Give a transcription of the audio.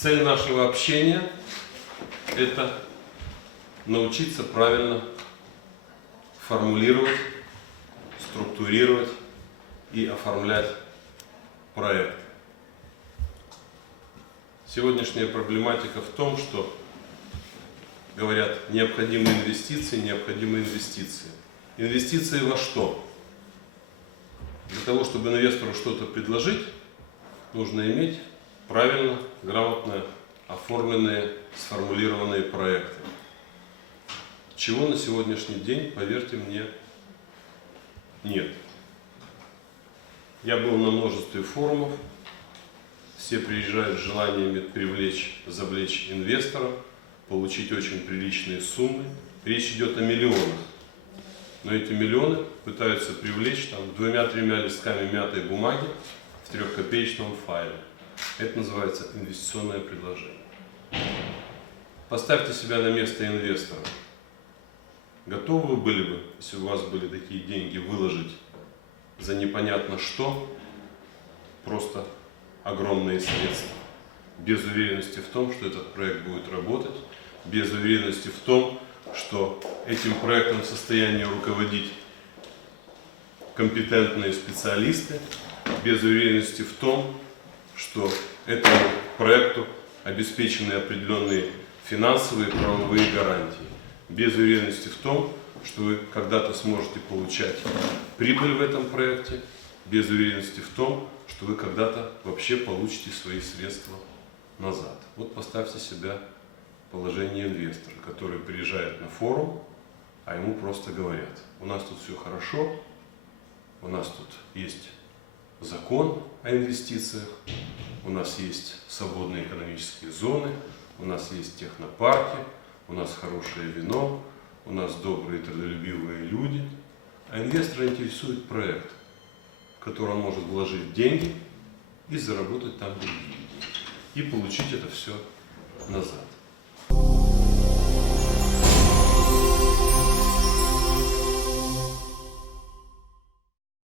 Цель нашего общения – это научиться правильно формулировать, структурировать и оформлять проект. Сегодняшняя проблематика в том, что говорят, необходимы инвестиции, необходимы инвестиции. Инвестиции во что? Для того, чтобы инвестору что-то предложить, нужно иметь правильно, грамотно оформленные, сформулированные проекты. Чего на сегодняшний день, поверьте мне, нет. Я был на множестве форумов, все приезжают с желаниями привлечь, завлечь инвестора, получить очень приличные суммы. Речь идет о миллионах. Но эти миллионы пытаются привлечь там 2-3 листками мятой бумаги в 3-копеечном файле. Это называется инвестиционное предложение. Поставьте себя на место инвестора. Готовы вы были бы, если у вас были такие деньги, выложить за непонятно что, просто огромные средства, без уверенности в том, что этот проект будет работать, без уверенности в том, что этим проектом в состоянии руководить компетентные специалисты, без уверенности в том, что этому проекту обеспечены определенные финансовые и правовые гарантии, без уверенности в том, что вы когда-то сможете получать прибыль в этом проекте, без уверенности в том, что вы когда-то вообще получите свои средства назад. Вот поставьте себя в положение инвестора, который приезжает на форум, а ему просто говорят: у нас тут все хорошо, у нас тут есть закон о инвестициях, у нас есть свободные экономические зоны, у нас есть технопарки, у нас хорошее вино, у нас добрые, трудолюбивые люди. А инвестора интересует проект, в который он может вложить деньги и заработать там другие деньги, и получить это все назад.